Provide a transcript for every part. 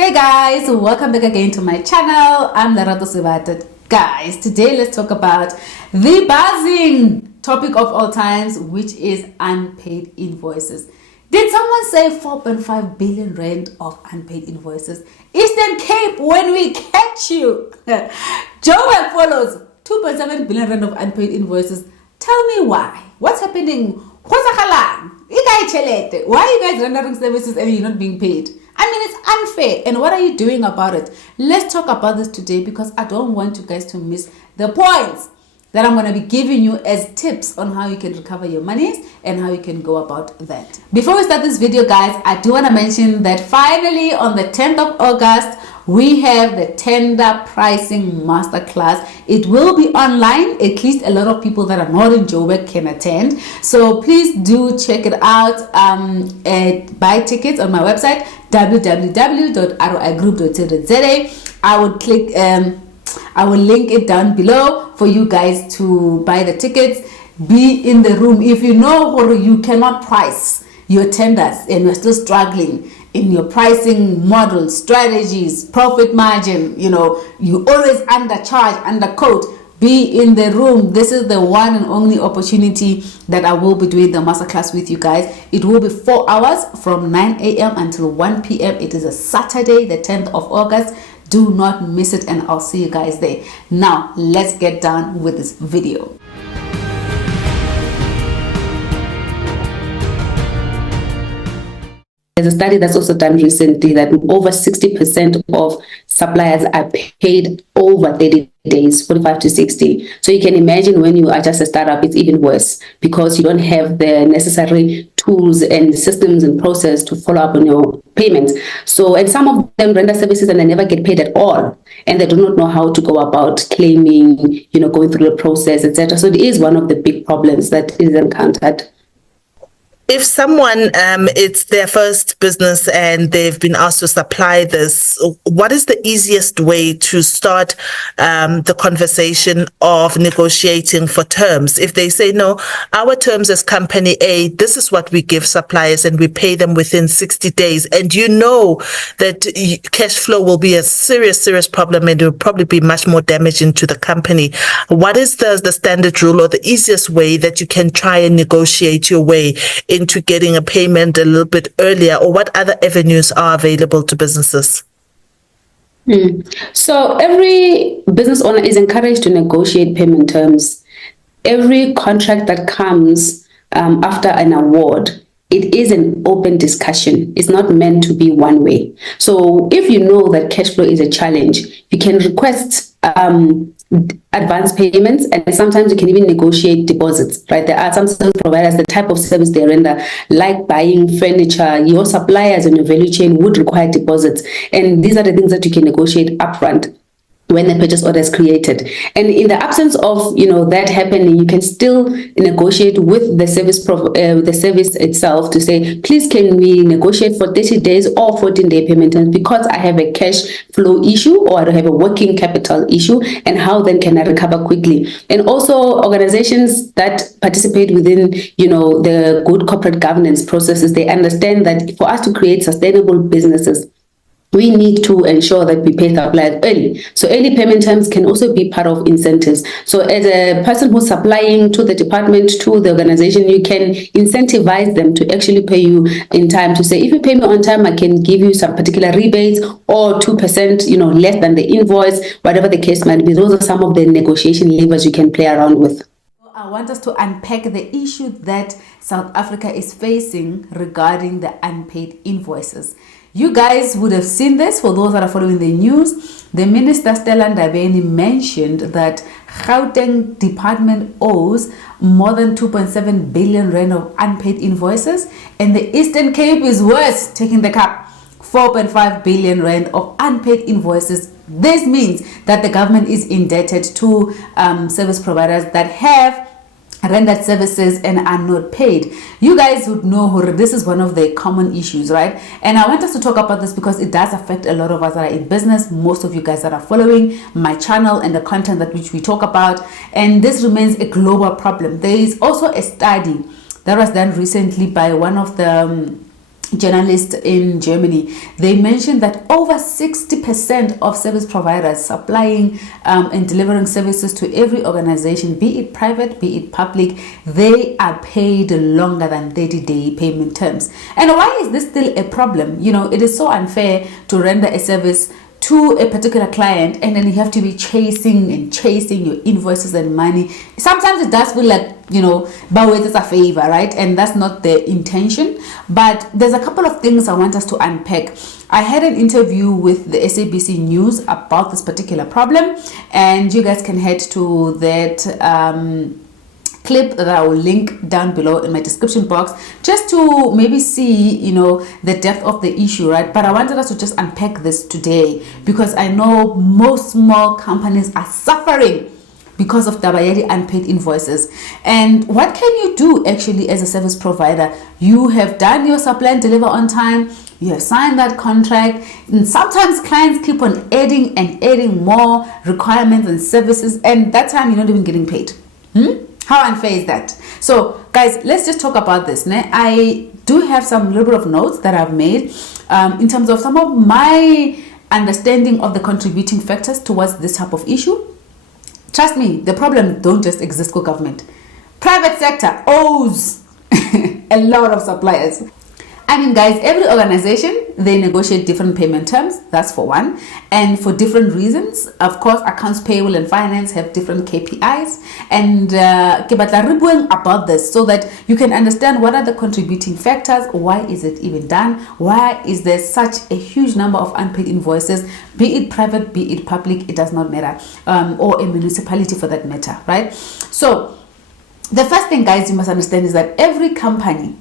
Hey guys, welcome back again to my channel. I'm R2.7billion. Guys, today let's talk about the buzzing topic of all times, which is unpaid invoices. Did someone say 4.5 billion rand of unpaid invoices? Eastern Cape, when we catch you. Joburg follows 2.7 billion rand of unpaid invoices. Tell me why. What's happening? Why are you guys rendering services and you're not being paid? I mean, it's unfair. And what are you doing about it? Let's talk about this today because I don't want you guys to miss the points that I'm going to be giving you as tips on how you can recover your monies and how you can go about that. Before we start this video, guys, I do want to mention that finally on the 10th of August, we have the tender pricing masterclass. It will be online. At least a lot of people that are not in Joburg can attend. So please do check it out. Buy tickets on my website, www.roigroup.co.za. I will link it down below for you guys to buy the tickets. Be in the room. If you know or you cannot price your tenders and you're still struggling in your pricing model, strategies, profit margin, you always undercharge, underquote, be in the room. This is the one and only opportunity that I will be doing the masterclass with you guys. It will be 4 hours from 9 a.m. until 1 p.m. It is a Saturday, the 10th of August. Do not miss it, and I'll see you guys there. Now, let's get done with this video. There's a study that's also done recently that over 60% of suppliers are paid over 30 days, 45 to 60. So you can imagine when you are just a startup, it's even worse because you don't have the necessary tools and systems and process to follow up on your payments. So, and some of them render services and they never get paid at all. And they do not know how to go about claiming, going through the process, etc. So it is one of the big problems that is encountered. If someone, it's their first business and they've been asked to supply this, what is the easiest way to start the conversation of negotiating for terms? If they say, no, our terms as company A, this is what we give suppliers and we pay them within 60 days. And you know that cash flow will be a serious problem and it will probably be much more damaging to the company. What is the standard rule or the easiest way that you can try and negotiate your way into getting a payment a little bit earlier, or what other avenues are available to businesses? So every business owner is encouraged to negotiate payment terms. Every contract that comes after an award, it is an open discussion. It's not meant to be one way. So if you know that cash flow is a challenge, you can request advance payments, and sometimes you can even negotiate deposits, right? There are some service providers, the type of service they render, like buying furniture, your suppliers and your value chain would require deposits. And these are the things that you can negotiate upfront when the purchase order is created. And in the absence of that happening, you can still negotiate with the service itself to say, please can we negotiate for 30 days or 14-day payment terms because I have a cash flow issue or I have a working capital issue, and how then can I recover quickly? And also organizations that participate within the good corporate governance processes, they understand that for us to create sustainable businesses, we need to ensure that we pay suppliers early. So early payment terms can also be part of incentives. So as a person who's supplying to the department, to the organization, you can incentivize them to actually pay you in time, to say, if you pay me on time, I can give you some particular rebates or 2%, less than the invoice, whatever the case might be. Those are some of the negotiation levers you can play around with. I want us to unpack the issue that South Africa is facing regarding the unpaid invoices. You guys would have seen this. For those that are following the news, the Minister Stella Ndabeni mentioned that Gauteng Department owes more than 2.7 billion rand of unpaid invoices, and the Eastern Cape is worse, taking the cup, 4.5 billion rand of unpaid invoices. This means that the government is indebted to service providers that have rendered services and are not paid. You guys would know this is one of the common issues, right? And I want us to talk about this because it does affect a lot of us that are in business, most of you guys that are following my channel and the content that which we talk about, and this remains a global problem. There is also a study that was done recently by one of the journalist in Germany, they mentioned that over 60% of service providers supplying and delivering services to every organization, be it private, be it public, they are paid longer than 30-day payment terms. And why is this still a problem? You know, it is so unfair to render a service to a particular client and then you have to be chasing your invoices and money. Sometimes it does feel like, you know, but it's a favor, right? And that's not the intention. But there's a couple of things I want us to unpack. I had an interview with the SABC News about this particular problem, and you guys can head to that clip that I will link down below in my description box, just to maybe see, you know, the depth of the issue, right? But I wanted us to just unpack this today because I know most small companies are suffering because of Dabayedi unpaid invoices. And what can you do actually as a service provider? You have done your supply and deliver on time, you have signed that contract, and sometimes clients keep on adding and adding more requirements and services, and that time you're not even getting paid. How unfair is that? So guys, let's just talk about this. I do have some little bit of notes that I've made in terms of some of my understanding of the contributing factors towards this type of issue. Trust me, the problem don't just exist for government. Private sector owes a lot of suppliers. I mean, guys, every organization, they negotiate different payment terms. That's for one. And for different reasons. Of course, accounts payable and finance have different KPIs. And about this so that you can understand what are the contributing factors. Why is it even done? Why is there such a huge number of unpaid invoices? Be it private, be it public, it does not matter. Or a municipality for that matter, right? So the first thing, guys, you must understand is that every company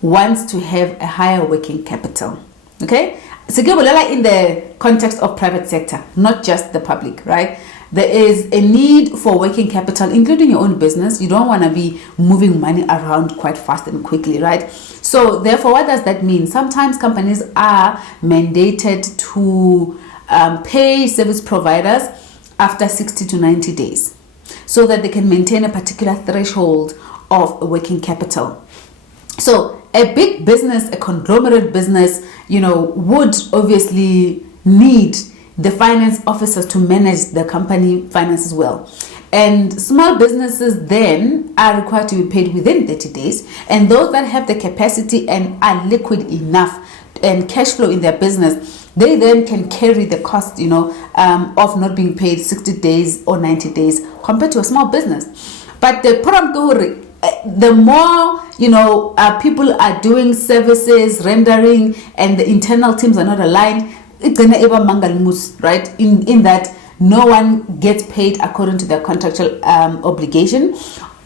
wants to have a higher working capital. Okay? So in the context of private sector, not just the public, right? There is a need for working capital, including your own business. You don't want to be moving money around quite fast and quickly, right? So therefore, what does that mean? Sometimes companies are mandated to pay service providers after 60 to 90 days so that they can maintain a particular threshold of working capital. So a big business, a conglomerate business, you know, would obviously need the finance officers to manage the company finances well. And small businesses then are required to be paid within 30 days. And those that have the capacity and are liquid enough and cash flow in their business, they then can carry the cost, you know, of not being paid 60 days or 90 days compared to a small business. But the problem, the more, you know, people are doing services, rendering, and the internal teams are not aligned, it's gonna ever mangalmus, right? In that no one gets paid according to their contractual obligation,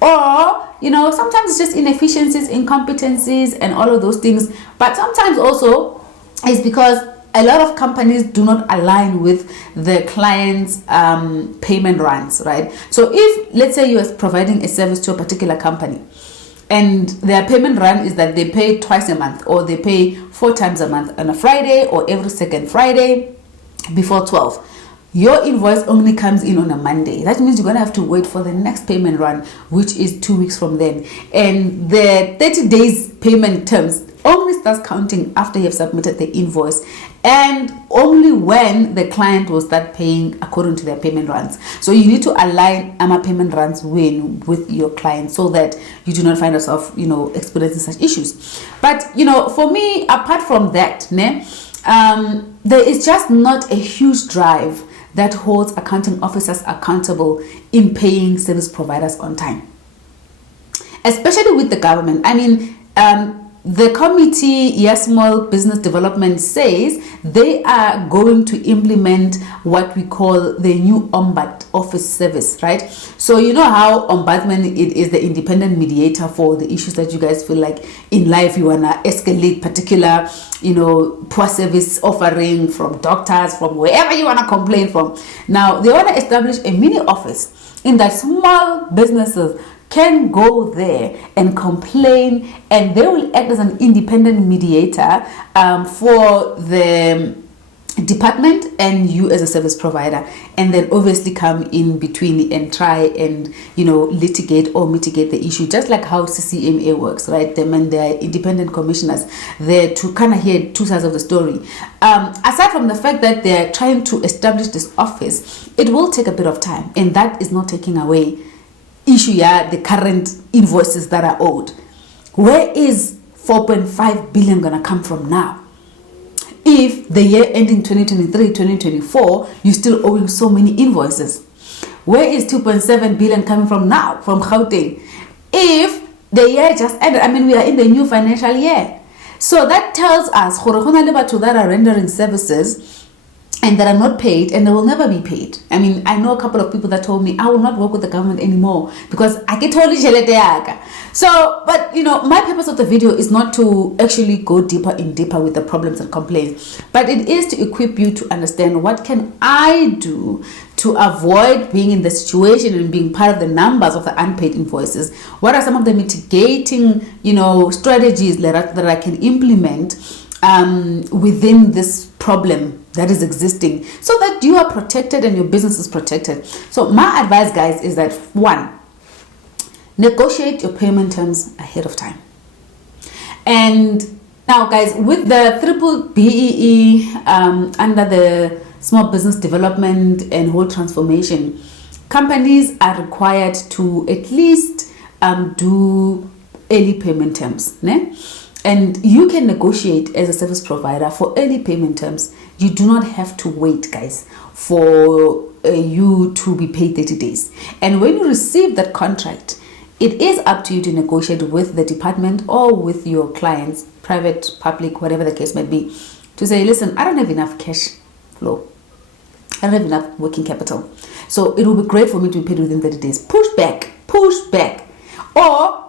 or, you know, sometimes it's just inefficiencies, incompetencies, and all of those things. But sometimes also it's because a lot of companies do not align with the client's payment runs, right? So if, let's say, you are providing a service to a particular company and their payment run is that they pay twice a month, or they pay 4 times a month on a Friday or every second Friday before 12. Your invoice only comes in on a Monday. That means you're going to have to wait for the next payment run, which is 2 weeks from then. And the 30 days payment terms only starts counting after you have submitted the invoice, and only when the client will start paying according to their payment runs. So you need to align payment runs with your client so that you do not find yourself, you know, experiencing such issues. But, you know, for me, apart from that, there is just not a huge drive that holds accounting officers accountable in paying service providers on time, especially with the government. I mean, the committee, Small Business Development, says they are going to implement what we call the new Ombud office service, right? So you know how Ombudsman, it is the independent mediator for the issues that you guys feel like in life you want to escalate particular, you know, poor service offering from doctors, from wherever you want to complain from. Now, they want to establish a mini office in that small businesses can go there and complain, and they will act as an independent mediator for the department and you as a service provider, and then obviously come in between and try and litigate or mitigate the issue, just like how CCMA works, right? Them and their independent commissioners there to kind of hear two sides of the story. Aside from the fact that they're trying to establish this office, it will take a bit of time, and that is not taking away the current invoices that are owed. Where is 4.5 billion gonna come from now? If the year ending 2023, 2024, you're still owing so many invoices. Where is 2.7 billion coming from now, from Gauteng? If the year just ended, we are in the new financial year. So that tells us that are rendering services and that are not paid, and they will never be paid. I know a couple of people that told me, I will not work with the government anymore because I get totally shelete. So, but my purpose of the video is not to actually go deeper with the problems and complaints, but it is to equip you to understand what can I do to avoid being in the situation and being part of the numbers of the unpaid invoices. What are some of the mitigating, strategies that I can implement within this problem that is existing, so that you are protected and your business is protected. So my advice, guys, is that 1, negotiate your payment terms ahead of time. And now, guys, with the BEE under the Small Business Development and Whole Transformation, companies are required to at least do early payment terms. And you can negotiate as a service provider for early payment terms. You do not have to wait, guys, for you to be paid 30 days. And when you receive that contract, it is up to you to negotiate with the department or with your clients, private, public, whatever the case might be, to say, listen, I don't have enough cash flow. I don't have enough working capital. So it will be great for me to be paid within 30 days. Push back. Or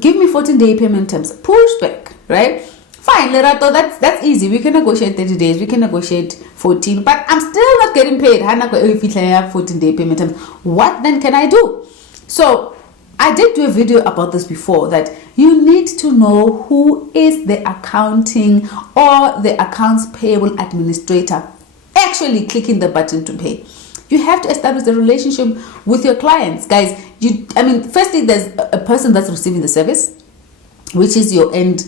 give me 14-day payment terms. Push back, right? Fine, Lerato, that's easy. We can negotiate 30 days. We can negotiate 14. But I'm still not getting paid. 14-day payment terms. What then can I do? So I did do a video about this before, that you need to know who is the accounting or the accounts payable administrator actually clicking the button to pay. You have to establish a relationship with your clients, guys. Firstly, there's a person that's receiving the service, which is your end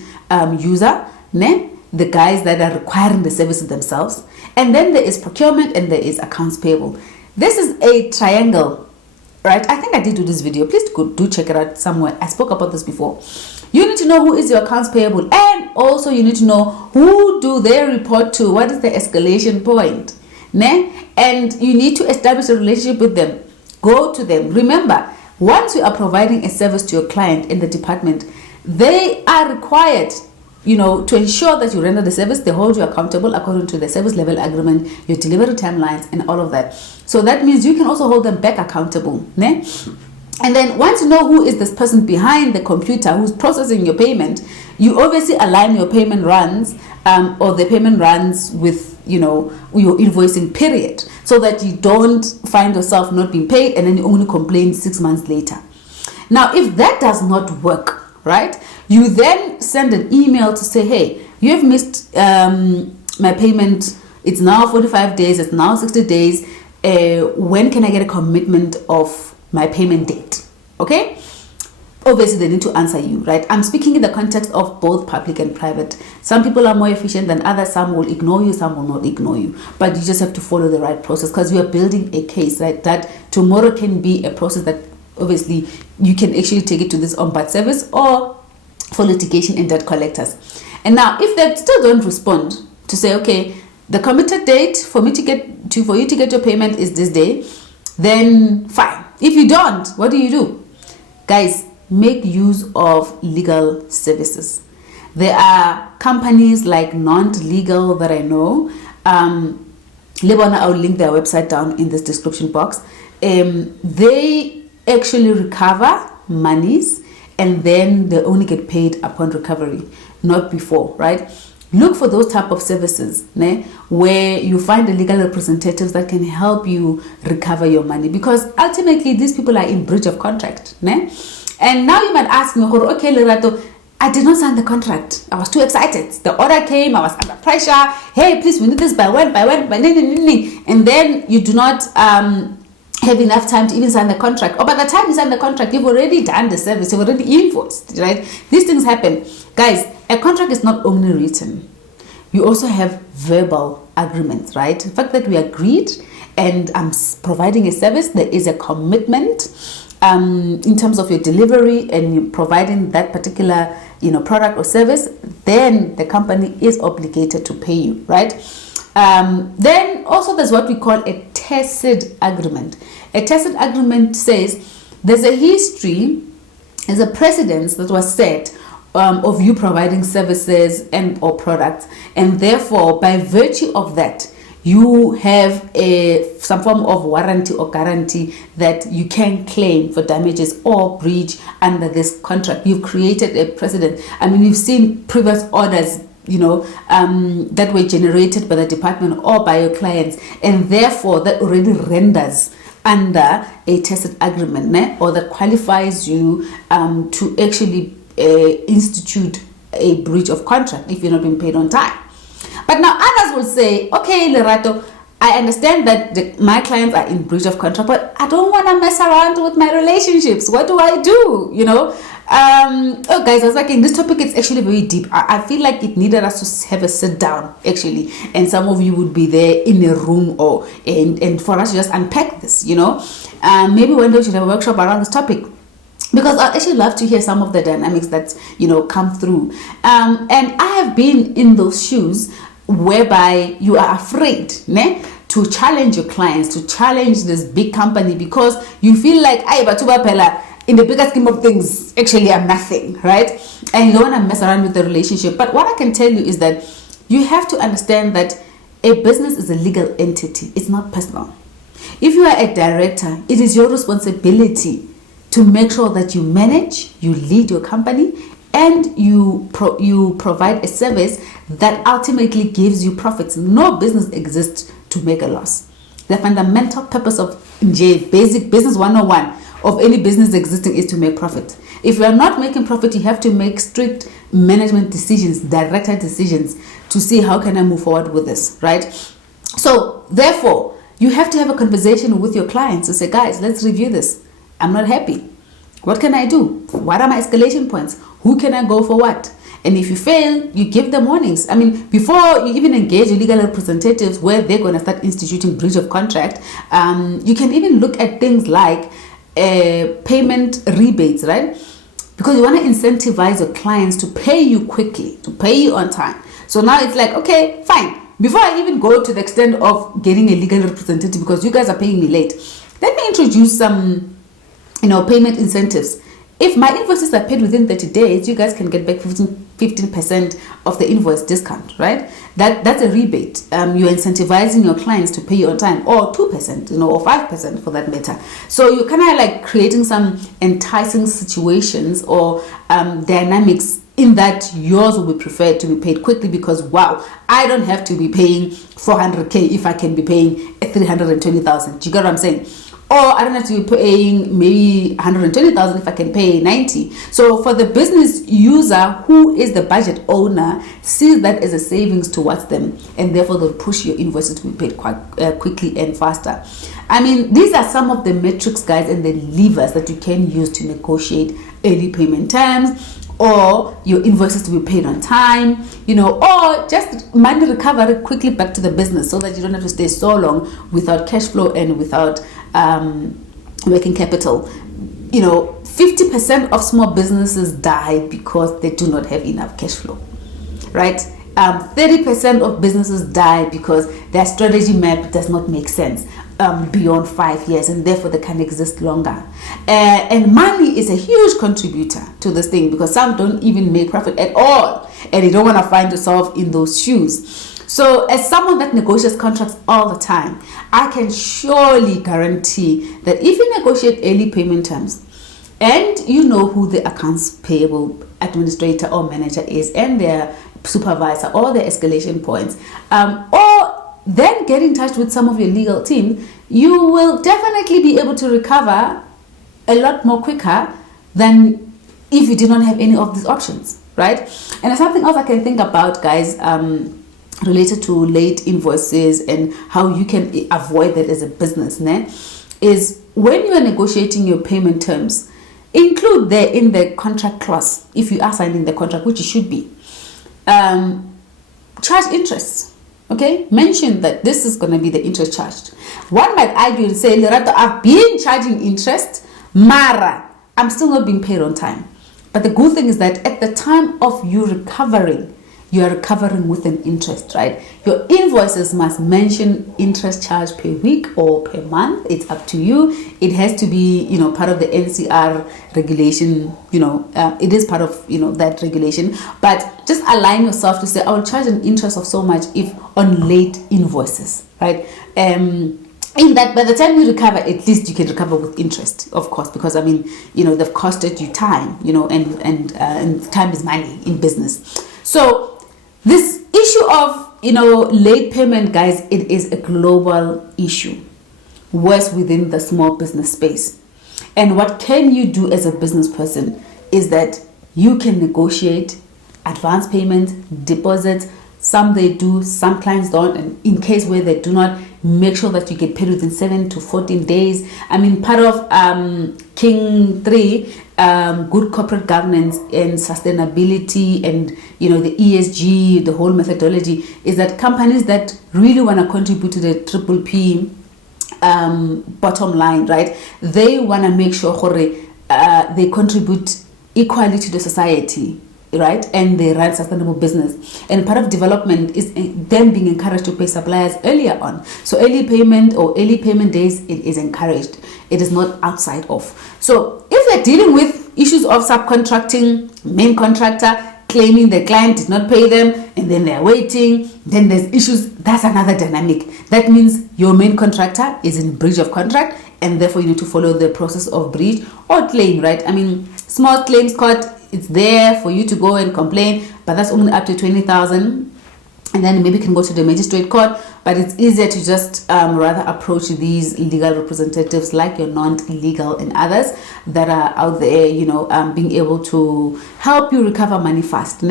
user, the guys that are requiring the services themselves. And then there is procurement and there is accounts payable. This is a triangle, right? I think I did do this video. Please do check it out somewhere. I spoke about this before. You need to know who is your accounts payable, and also you need to know who do they report to. What is the escalation point? And you need to establish a relationship with them. Go to them. Remember, once you are providing a service to your client in the department, they are required, to ensure that you render the service. They hold you accountable according to the service level agreement, your delivery timelines, and all of that. So that means you can also hold them back accountable. And then once you know who is this person behind the computer who's processing your payment, you obviously align your payment runs or the payment runs with your invoicing period, so that you don't find yourself not being paid and then you only complain 6 months later. Now, if that does not work, right, you then send an email to say, hey, you have missed my payment. It's now 45 days. It's now 60 days. When can I get a commitment of my payment date? Okay. Obviously, they need to answer you, right? I'm speaking in the context of both public and private. Some people are more efficient than others. Some will ignore you, some will not ignore you. But you just have to follow the right process, because you are building a case, right? That tomorrow can be a process that obviously you can actually take it to this Unpaid service or for litigation and debt collectors. And now, if they still don't respond to say, okay, the committed date for you to get your payment is this day, then fine. If you don't, what do? Guys, make use of legal services. There are companies like non-legal that I know. I'll link their website down in this description box. They actually recover monies, and then they only get paid upon recovery, not before, right? Look for those type of services, where you find the legal representatives that can help you recover your money, because ultimately these people are in breach of contract. And now you might ask me, okay, Lerato, I did not sign the contract. I was too excited. The order came, I was under pressure. Hey, please, we need this by when, and then you do not have enough time to even sign the contract. Or by the time you sign the contract, you've already done the service, you've already invoiced, right? These things happen. Guys, a contract is not only written. You also have verbal agreements, right? The fact that we agreed and I'm providing a service, there is a commitment in terms of your delivery and you providing that particular product or service, then the company is obligated to pay you, right? Then also there's what we call a tacit agreement. A tacit agreement says there's a history, there's a precedence that was set of you providing services and or products, and therefore by virtue of that you have some form of warranty or guarantee that you can claim for damages or breach under this contract. You've created a precedent. I mean, you've seen previous orders, that were generated by the department or by your clients, and therefore that already renders under a tacit agreement, or that qualifies you to actually institute a breach of contract if you're not being paid on time. But now others will say, okay, Lerato, I understand that my clients are in breach of contract, but I don't want to mess around with my relationships. What do I do? Oh, guys, I was like, in this topic, it's actually very deep. I feel like it needed us to have a sit down, actually, and some of you would be there in a room and for us to just unpack this. Maybe one day we should have a workshop around this topic, because I'd actually love to hear some of the dynamics that come through. And I have been in those shoes whereby you are afraid to challenge your clients, to challenge this big company, because you feel like, in the bigger scheme of things, actually I'm nothing, right? And you don't want to mess around with the relationship. But what I can tell you is that you have to understand that a business is a legal entity. It's not personal. If you are a director, it is your responsibility to make sure that you manage, you lead your company, and you provide a service that ultimately gives you profits. No business exists to make a loss. The fundamental purpose of basic business 101 of any business existing is to make profit. If you are not making profit, you have to make strict management decisions, director decisions, to see how can I move forward with this, right? So therefore, you have to have a conversation with your clients to say, guys, let's review this. I'm not happy. What can I do? What are my escalation points? Who can I go for what? And if you fail, you give them warnings. I mean, before you even engage your legal representatives where they're going to start instituting breach of contract, you can even look at things like payment rebates, right? Because you want to incentivize your clients to pay you quickly, to pay you on time. So now it's like, okay, fine. Before I even go to the extent of getting a legal representative because you guys are paying me late, let me introduce some payment incentives. If my invoices are paid within 30 days, you guys can get back 15% of the invoice discount, right? That's a rebate. You're incentivizing your clients to pay you on time, or 2%, or 5% for that matter. So you're kind of like creating some enticing situations or dynamics in that yours will be preferred to be paid quickly because, wow, I don't have to be paying 400K if I can be paying 320,000. Do you get what I'm saying? Or I don't have to be paying maybe 120,000 if I can pay 90. So for the business user who is the budget owner, sees that as a savings towards them, and therefore they'll push your invoices to be paid quite quickly and faster. I mean, these are some of the metrics, guys, and the levers that you can use to negotiate early payment terms, or your invoices to be paid on time, or just money recovery quickly back to the business so that you don't have to stay so long without cash flow and without working capital. 50% of small businesses die because they do not have enough cash flow, right? 30% of businesses die because their strategy map does not make sense beyond 5 years, and therefore they can exist longer. And money is a huge contributor to this thing because some don't even make profit at all, and you don't want to find yourself in those shoes. So as someone that negotiates contracts all the time, I can surely guarantee that if you negotiate early payment terms and you know who the accounts payable administrator or manager is and their supervisor or their escalation points, or then get in touch with some of your legal team, you will definitely be able to recover a lot more quicker than if you did not have any of these options, right? And there's something else I can think about, guys, related to late invoices and how you can avoid that as a business, is when you are negotiating your payment terms, include there in the contract clause, if you are signing the contract, which you should be, charge interest. Okay, mention that this is going to be the interest charged. One might argue and say, Lerato, I've been charging interest, Mara, I'm still not being paid on time. But the good thing is that at the time of you recovering, you are recovering with an interest, right? Your invoices must mention interest charge per week or per month. It's up to you. It has to be, part of the NCR regulation. It is part of, that regulation. But just align yourself to say, I will charge an interest of so much if on late invoices, right? In that, by the time you recover, at least you can recover with interest, of course, because they've costed you time, and time is money in business. So this issue of late payment, guys, it is a global issue, worse within the small business space. And what can you do as a business person is that you can negotiate advance payments, deposits. Some they do, some clients don't, and in case where they do not, make sure that you get paid within 7 to 14 days. Part of King 3, good corporate governance and sustainability and the ESG, the whole methodology, is that companies that really want to contribute to the triple P bottom line, right, they want to make sure they contribute equally to the society, right, and they run sustainable business. And part of development is them being encouraged to pay suppliers earlier on. So early payment or early payment days, it is encouraged. It is not outside of. So if they're dealing with issues of subcontracting, main contractor claiming the client did not pay them and then they're waiting, then there's issues. That's another dynamic. That means your main contractor is in breach of contract, and therefore you need to follow the process of breach or claim, right? Small claims court, it's there for you to go and complain, but that's only up to 20,000, and then maybe you can go to the magistrate court. But it's easier to just rather approach these legal representatives like your non-legal and others that are out there, being able to help you recover money fast.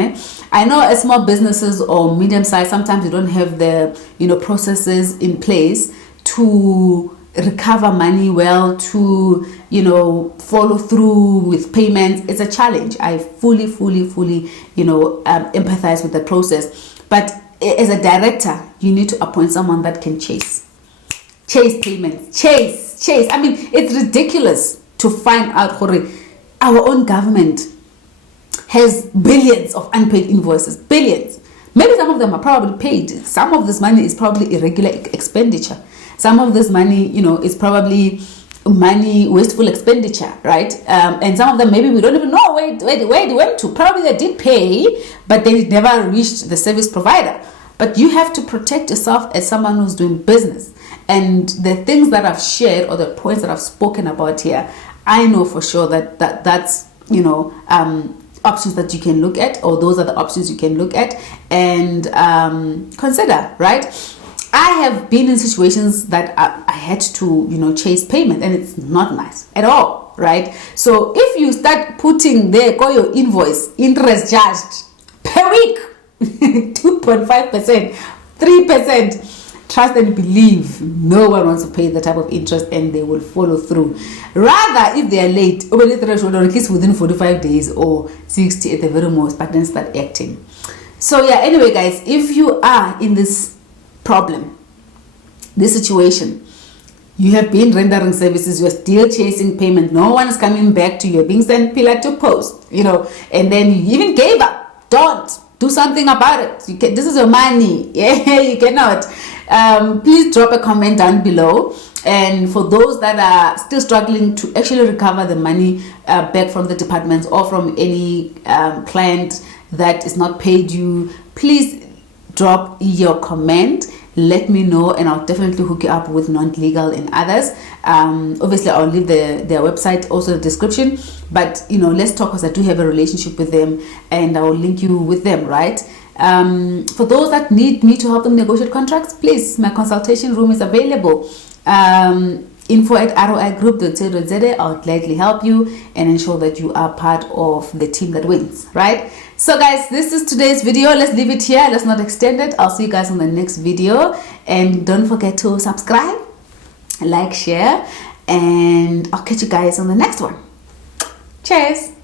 I know as small businesses or medium size, sometimes you don't have the processes in place to recover money well, to follow through with payments. It's a challenge. I fully empathize with the process. But as a director, you need to appoint someone that can chase payments. Chase. It's ridiculous to find out our own government has billions of unpaid invoices. Billions. Maybe some of them are probably paid. Some of this money is probably irregular expenditure. Some of this money, is probably wasteful expenditure, right? And some of them, maybe we don't even know where they went to. Probably they did pay, but they never reached the service provider. But you have to protect yourself as someone who's doing business. And the things that I've shared or the points that I've spoken about here, I know for sure that's options that you can look at, or those are the options you can look at and consider, right? I have been in situations that I had to, chase payment, and it's not nice at all, right? So if you start putting there, call your invoice, interest charged per week, 2.5%, 3%, trust and believe, no one wants to pay the type of interest, and they will follow through. Rather, if they are late, or at least within 45 days or 60 at the very most, but then start acting. So yeah, anyway, guys, if you are in this problem, this situation, you have been rendering services, you're still chasing payment, no one is coming back to you, you're being sent pillar to post, and then you even gave up. Don't do something about it. This is your money. Yeah, you cannot. Please drop a comment down below. And for those that are still struggling to actually recover the money back from the departments or from any client that is not paid you, please drop your comment, let me know, and I'll definitely hook you up with non-legal and others. Obviously I'll leave their website also in the description, but let's talk, because I do have a relationship with them and I will link you with them, right? For those that need me to help them negotiate contracts, please, my consultation room is available. info@roigroup.co.za. I'll gladly help you and ensure that you are part of the team that wins, right? So guys, this is today's video. Let's leave it here. Let's not extend it. I'll see you guys on the next video. And don't forget to subscribe, like, share, and I'll catch you guys on the next one. Cheers.